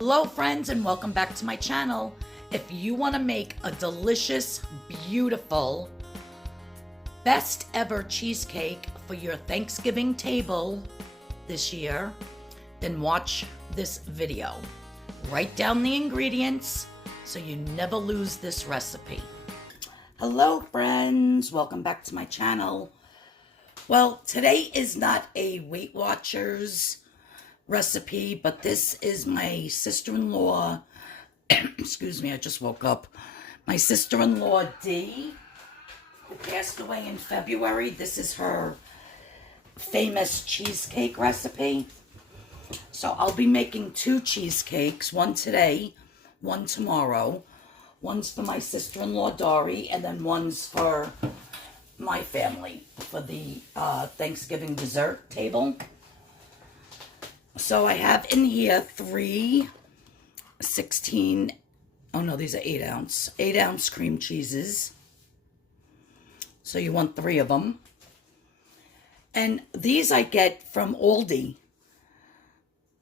Hello friends and welcome back to my channel. If you want to make a delicious, beautiful, best ever cheesecake for your Thanksgiving table this year, then watch this video. Write down the ingredients so you never lose this recipe. Hello friends, welcome back to my channel. Well, today is not a Weight Watchers recipe, but this is my sister-in-law, excuse me, I just woke up, my sister-in-law Dee, who passed away in February. This is her famous cheesecake recipe. So I'll be making two cheesecakes, one today, one tomorrow. One's for my sister-in-law Dory, and then one's for my family for the Thanksgiving dessert table. So I have in here three 16, oh no, these are 8 ounce cream cheeses. So you want 3 of them. And these I get from Aldi.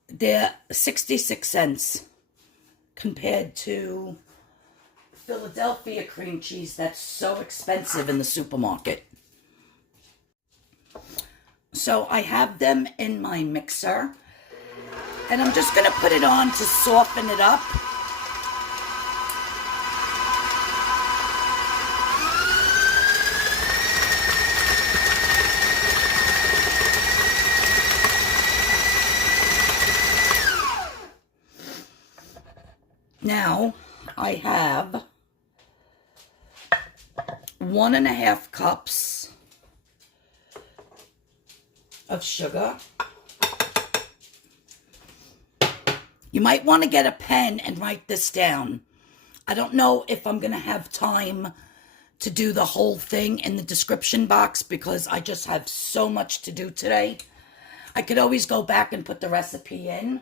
They're 66 cents compared to Philadelphia cream cheese that's so expensive in the supermarket. So I have them in my mixer. And I'm just going to put it on to soften it up. Now, I have 1.5 cups of sugar. You might want to get a pen and write this down. I don't know if I'm going to have time to do the whole thing in the description box because I just have so much to do today. I could always go back and put the recipe in,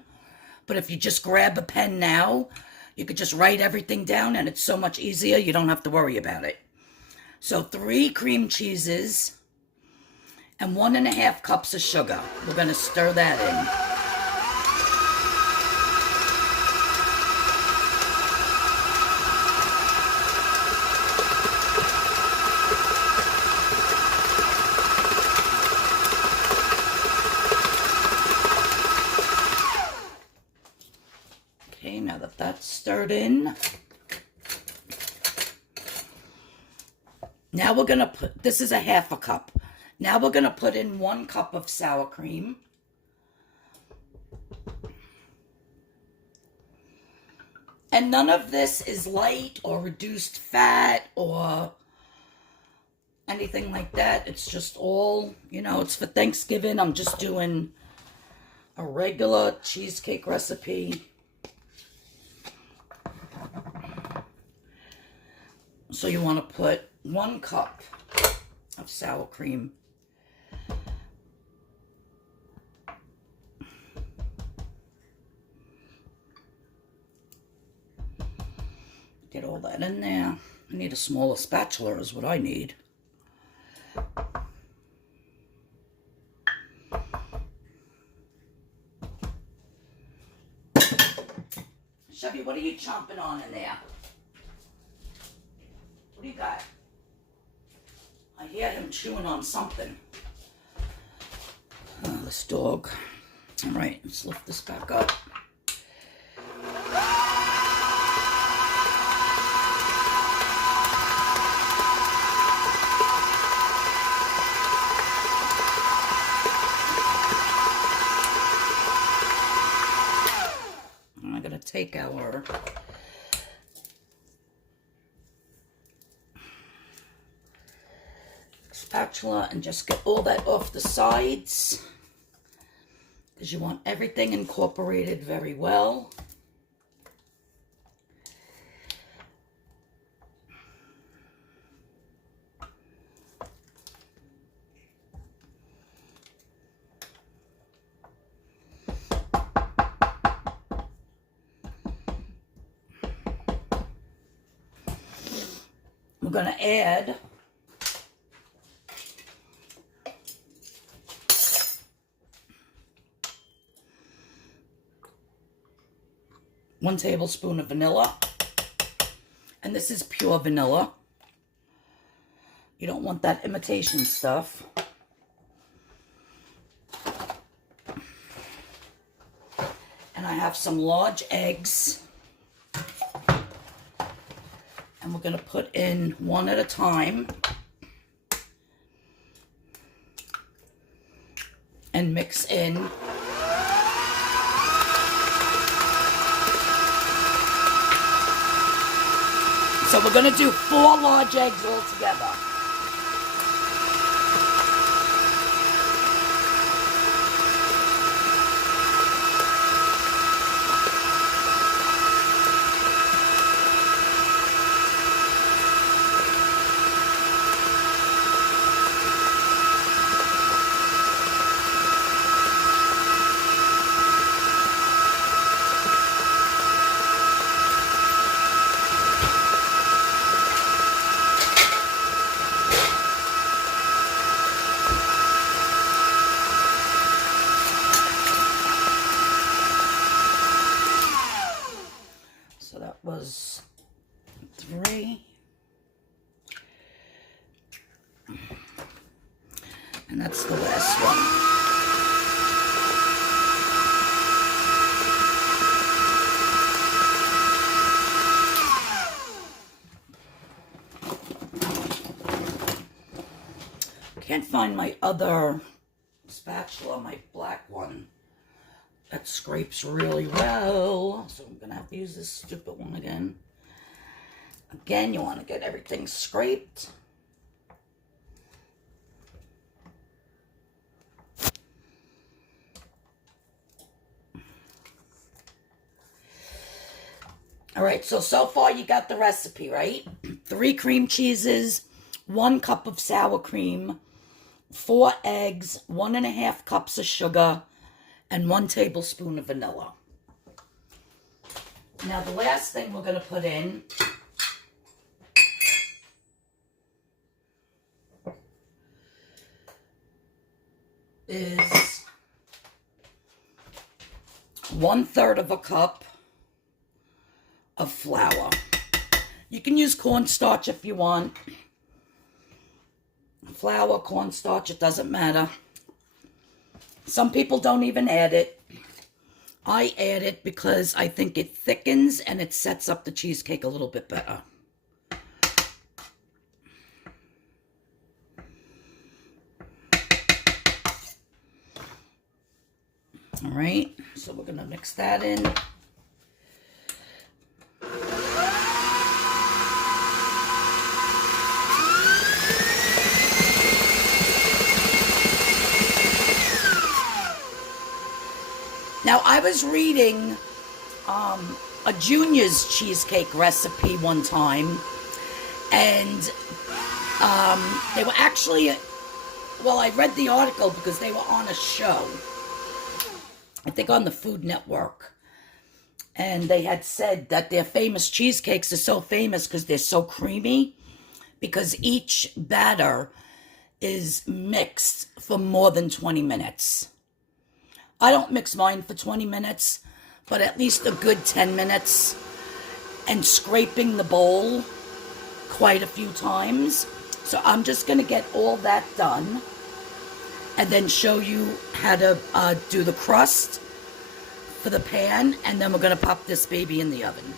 but if you just grab a pen now, you could just write everything down and it's so much easier. You don't have to worry about it. So 3 cream cheeses and 1.5 cups of sugar. We're going to stir that in. Okay, now that that's stirred in, now we're going to put, this is 1/2 cup. Now we're going to put in 1 cup of sour cream. And none of this is light or reduced fat or anything like that. It's just all, you know, it's for Thanksgiving. I'm just doing a regular cheesecake recipe. So you want to put 1 cup of sour cream. Get all that in there. I need a smaller spatula is what I need. Chevy, what are you chomping on in there? What do you got? I hear him chewing on something. Oh, this dog. All right, let's lift this back up. I'm going to take our spatula and just get all that off the sides because you want everything incorporated very well. We're going to add 1 tablespoon of vanilla. And this is pure vanilla. You don't want that imitation stuff. And I have some large eggs. And we're going to put in one at a time. And mix in. So we're going to do 4 large eggs all together. Was 3, and that's the last one. Can't find my other spatula, my black one. That scrapes really well, so I'm gonna have to use this stupid one again. Again, you want to get everything scraped. All right, so far you got the recipe, right? 3 cream cheeses, 1 cup of sour cream, 4 eggs, 1.5 cups of sugar, and 1 tablespoon of vanilla. Now the last thing we're going to put in is 1/3 of a cup of flour. You can use cornstarch if you want. Flour, cornstarch, it doesn't matter. Some people don't even add it. I add it because I think it thickens and it sets up the cheesecake a little bit better. All right, so we're going to mix that in. Now, I was reading a Junior's cheesecake recipe one time, and they were actually, well, I read the article because they were on a show, I think on the Food Network, and they had said that their famous cheesecakes are so famous because they're so creamy, because each batter is mixed for more than 20 minutes. I don't mix mine for 20 minutes, but at least a good 10 minutes, and scraping the bowl quite a few times. So I'm just going to get all that done and then show you how to do the crust for the pan, and then we're going to pop this baby in the oven.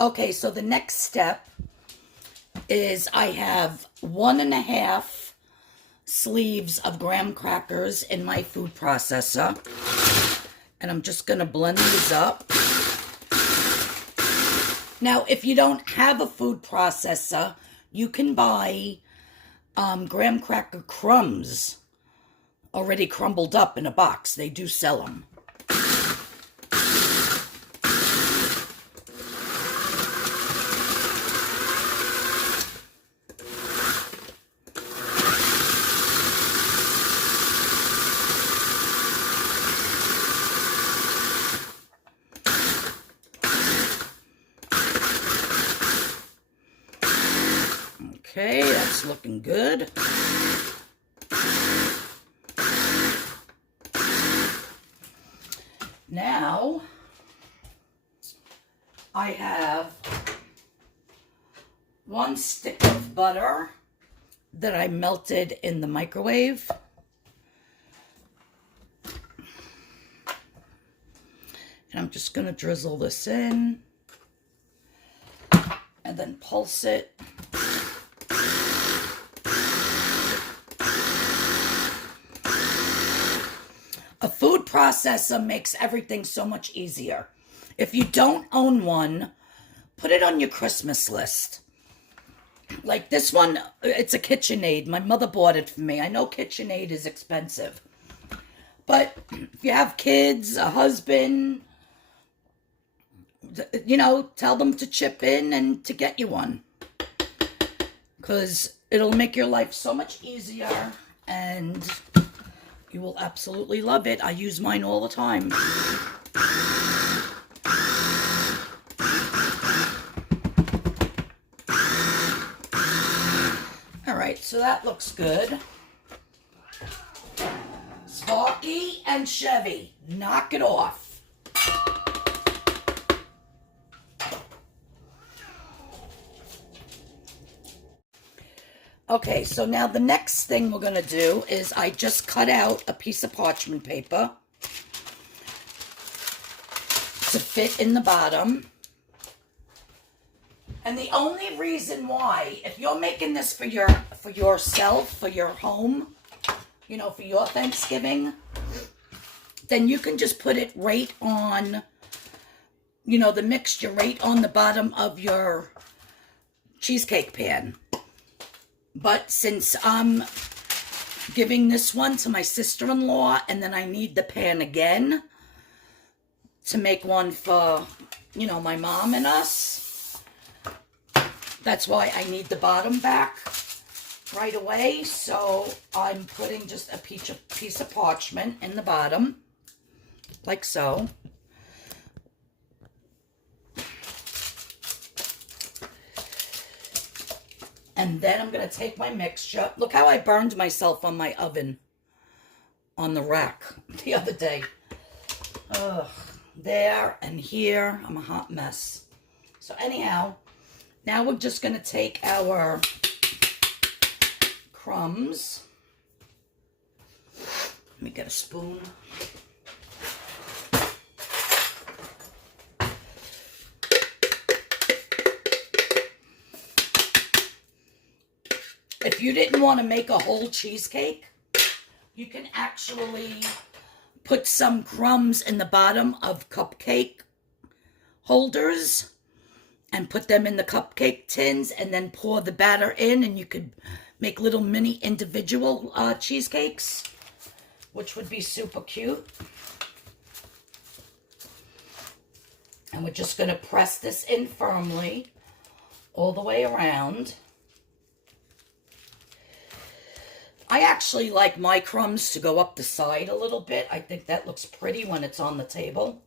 Okay, so the next step is I have 1.5 sleeves of graham crackers in my food processor, and I'm just going to blend these up. Now, if you don't have a food processor, you can buy graham cracker crumbs already crumbled up in a box. They do sell them. Okay, that's looking good. Now, I have 1 stick of butter that I melted in the microwave. And I'm just going to drizzle this in and then pulse it. A food processor makes everything so much easier. If you don't own one, put it on your Christmas list. Like this one, it's a KitchenAid. My mother bought it for me. I know KitchenAid is expensive. But if you have kids, a husband, you know, tell them to chip in and to get you one. Because it'll make your life so much easier and you will absolutely love it. I use mine all the time. All right, so that looks good. Sparky and Chevy, knock it off. Okay, so now the next thing we're going to do is I just cut out a piece of parchment paper to fit in the bottom. And the only reason why, if you're making this for yourself, for your home, you know, for your Thanksgiving, then you can just put it right on, you know, the mixture right on the bottom of your cheesecake pan. But since I'm giving this one to my sister-in-law and then I need the pan again to make one for, you know, my mom and us, that's why I need the bottom back right away. So I'm putting just a piece of parchment in the bottom, like so. And then I'm going to take my mixture. Look how I burned myself on my oven on the rack the other day. Ugh, there and here. I'm a hot mess. So anyhow, now we're just going to take our crumbs. Let me get a spoon. If you didn't want to make a whole cheesecake, you can actually put some crumbs in the bottom of cupcake holders and put them in the cupcake tins and then pour the batter in, and you could make little mini individual cheesecakes, which would be super cute. And we're just going to press this in firmly all the way around. I actually like my crumbs to go up the side a little bit. I think that looks pretty when it's on the table.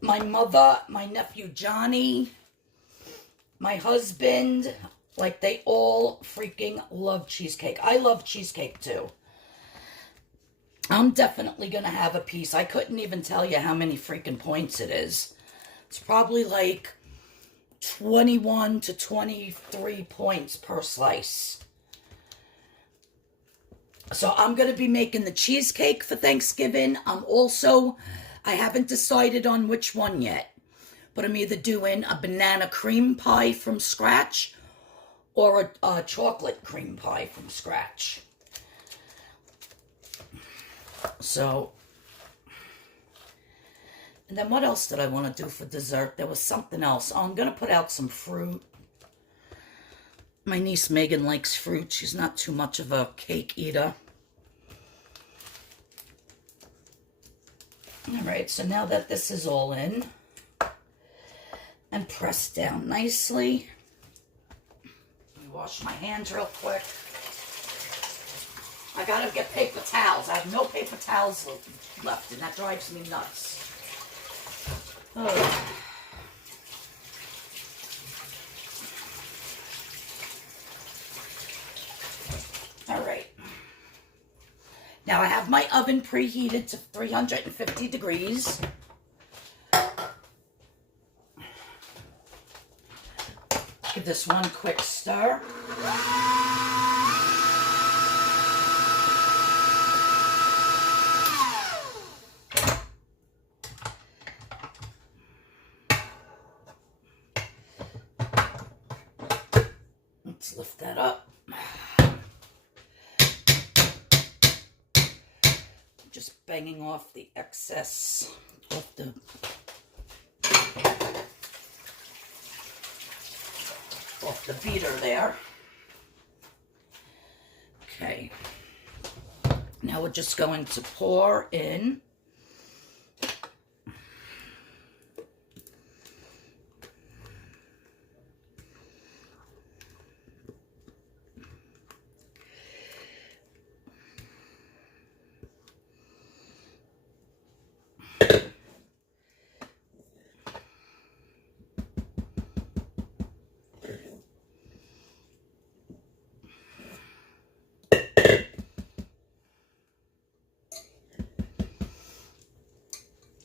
My mother, my nephew Johnny, my husband, like they all freaking love cheesecake. I love cheesecake too. I'm definitely going to have a piece. I couldn't even tell you how many freaking points it is. It's probably like 21 to 23 points per slice. So I'm going to be making the cheesecake for Thanksgiving. I haven't decided on which one yet. But I'm either doing a banana cream pie from scratch or a chocolate cream pie from scratch. So, and then what else did I want to do for dessert? There was something else. Oh, I'm going to put out some fruit. My niece Megan likes fruit. She's not too much of a cake eater. All right, so now that this is all in and pressed down nicely, let me wash my hands real quick. I gotta get paper towels. I have no paper towels left, and that drives me nuts. Oh. All right. Now I have my oven preheated to 350 degrees. give this one quick stir. Let's lift that up. Just banging off the excess off the beater there. Okay. Now we're just going to pour in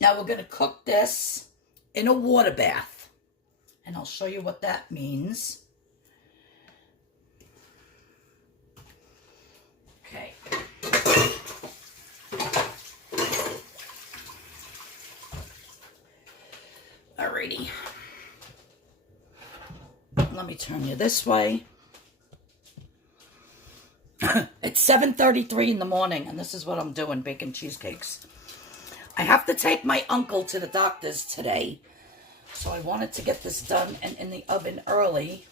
Now we're going to cook this in a water bath, and I'll show you what that means. Okay. Alrighty. Let me turn you this way. It's 7:33 in the morning, and this is what I'm doing, baking cheesecakes. I have to take my uncle to the doctor's today, so I wanted to get this done and in the oven early.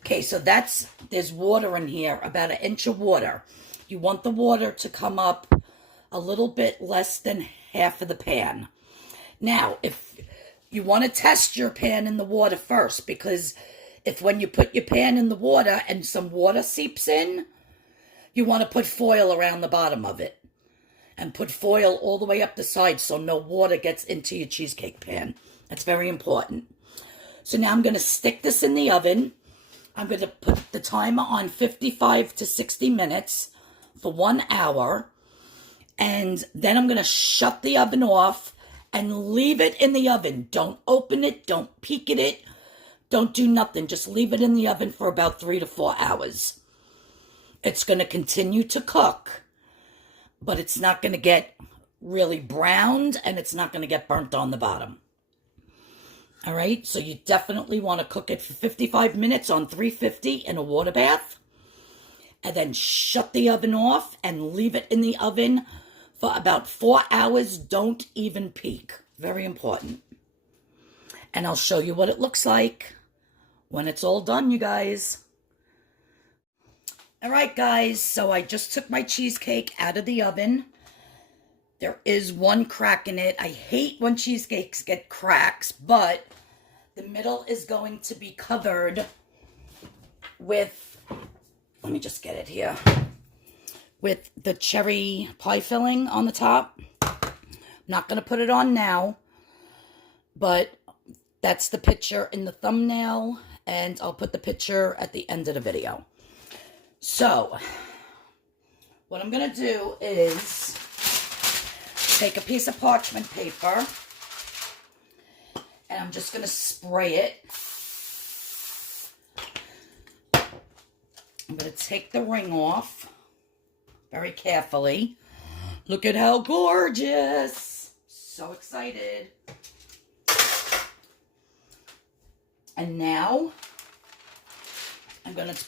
Okay, so there's water in here, about 1 inch of water. You want the water to come up a little bit less than half of the pan. Now, if you want to test your pan in the water first, because if when you put your pan in the water and some water seeps in, you want to put foil around the bottom of it. And put foil all the way up the side so no water gets into your cheesecake pan. That's very important. So now I'm going to stick this in the oven. I'm going to put the timer on 55 to 60 minutes for 1 hour. And then I'm going to shut the oven off and leave it in the oven. Don't open it. Don't peek at it. Don't do nothing. Just leave it in the oven for about 3 to 4 hours. It's going to continue to cook, but it's not going to get really browned, and it's not going to get burnt on the bottom. All right, so you definitely want to cook it for 55 minutes on 350 in a water bath, and then shut the oven off and leave it in the oven for about 4 hours. Don't even peek. Very important. And I'll show you what it looks like when it's all done, you guys. All right, guys, so I just took my cheesecake out of the oven. There is one crack in it. I hate when cheesecakes get cracks, but the middle is going to be covered with, let me just get it here, with the cherry pie filling on the top. I'm not going to put it on now, but that's the picture in the thumbnail, and I'll put the picture at the end of the video. So, what I'm going to do is take a piece of parchment paper, and I'm just going to spray it. I'm going to take the ring off very carefully. Look at how gorgeous. So excited. And now, I'm going to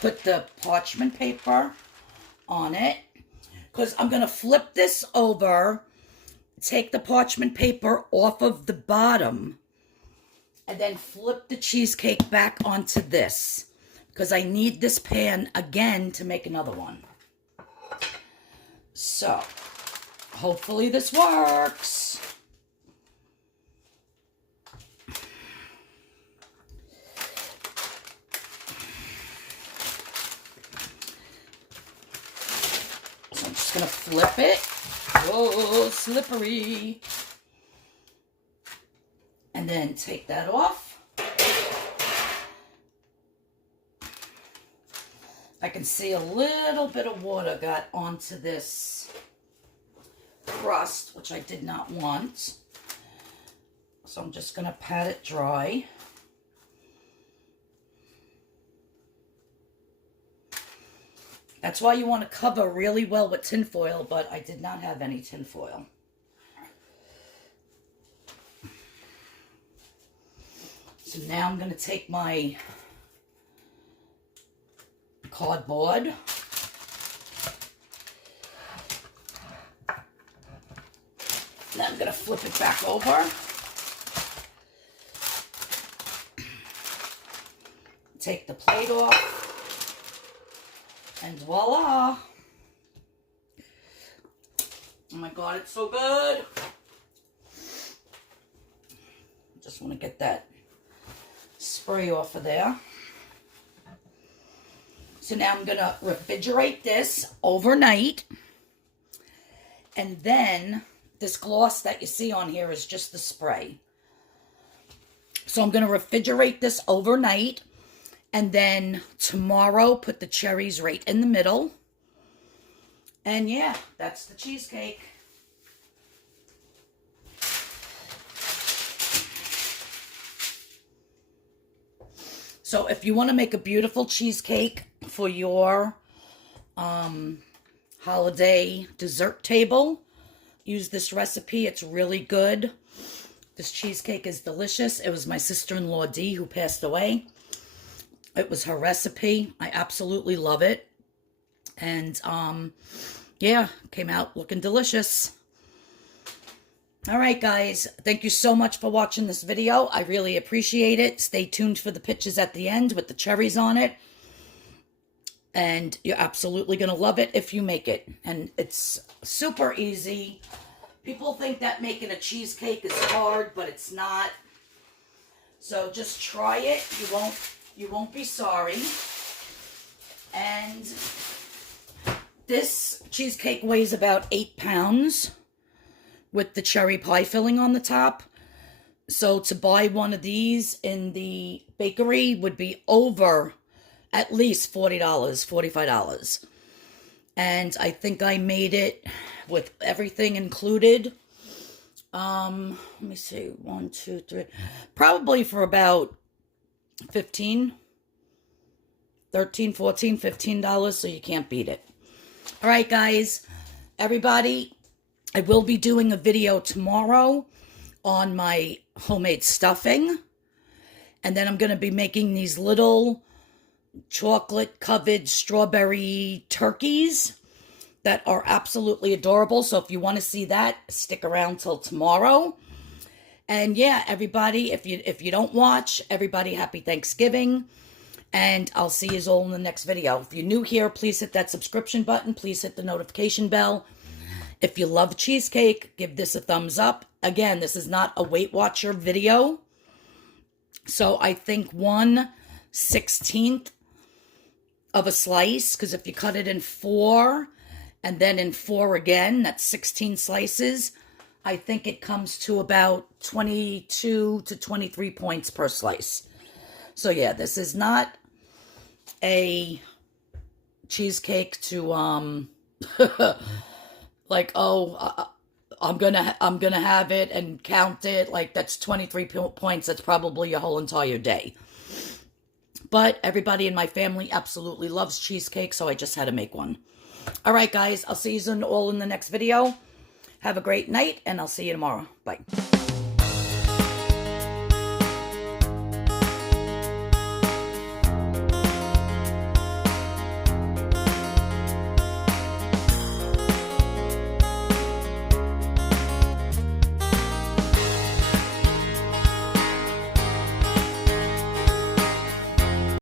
put the parchment paper on it, because I'm going to flip this over, take the parchment paper off of the bottom, and then flip the cheesecake back onto this, because I need this pan again to make another one. So, hopefully this works. Gonna flip it. Whoa, slippery. And then take that off. I can see a little bit of water got onto this crust, which I did not want. So I'm just gonna pat it dry. That's why you want to cover really well with tin foil, but I did not have any tin foil. So now I'm going to take my cardboard. Then I'm going to flip it back over. Take the plate off. And voila. Oh my God, it's so good. Just want to get that spray off of there. So now I'm going to refrigerate this overnight. And then this gloss that you see on here is just the spray. So I'm going to refrigerate this overnight. And then tomorrow, put the cherries right in the middle. And yeah, that's the cheesecake. So if you want to make a beautiful cheesecake for your holiday dessert table, use this recipe. It's really good. This cheesecake is delicious. It was my sister-in-law Dee who passed away. It was her recipe. I absolutely love it. And, yeah, came out looking delicious. All right, guys. Thank you so much for watching this video. I really appreciate it. Stay tuned for the pictures at the end with the cherries on it. And you're absolutely going to love it if you make it. And it's super easy. People think that making a cheesecake is hard, but it's not. So just try it. You won't be sorry. And this cheesecake weighs about 8 pounds with the cherry pie filling on the top. So to buy one of these in the bakery would be over at least $40, $45. And I think I made it with everything included. Let me see, 1, 2, 3, probably for about $13, $14, $15, so you can't beat it. All right, guys, everybody, I will be doing a video tomorrow on my homemade stuffing, and then I'm going to be making these little chocolate-covered strawberry turkeys that are absolutely adorable. So if you want to see that, stick around till tomorrow. And yeah, everybody, if you don't watch, everybody, happy Thanksgiving. And I'll see you all in the next video. If you're new here, please hit that subscription button. Please hit the notification bell. If you love cheesecake, give this a thumbs up. Again, this is not a Weight Watcher video. So I think 1/16 of a slice, because if you cut it in 4 and then in 4 again, that's 16 slices. I think it comes to about 22 to 23 points per slice. So yeah, this is not a cheesecake to like, oh, I'm gonna have it and count it. Like, that's 23 points. That's probably your whole entire day. But everybody in my family absolutely loves cheesecake, so I just had to make one. All right, guys, I'll see you all in the next video. Have a great night, and I'll see you tomorrow. Bye.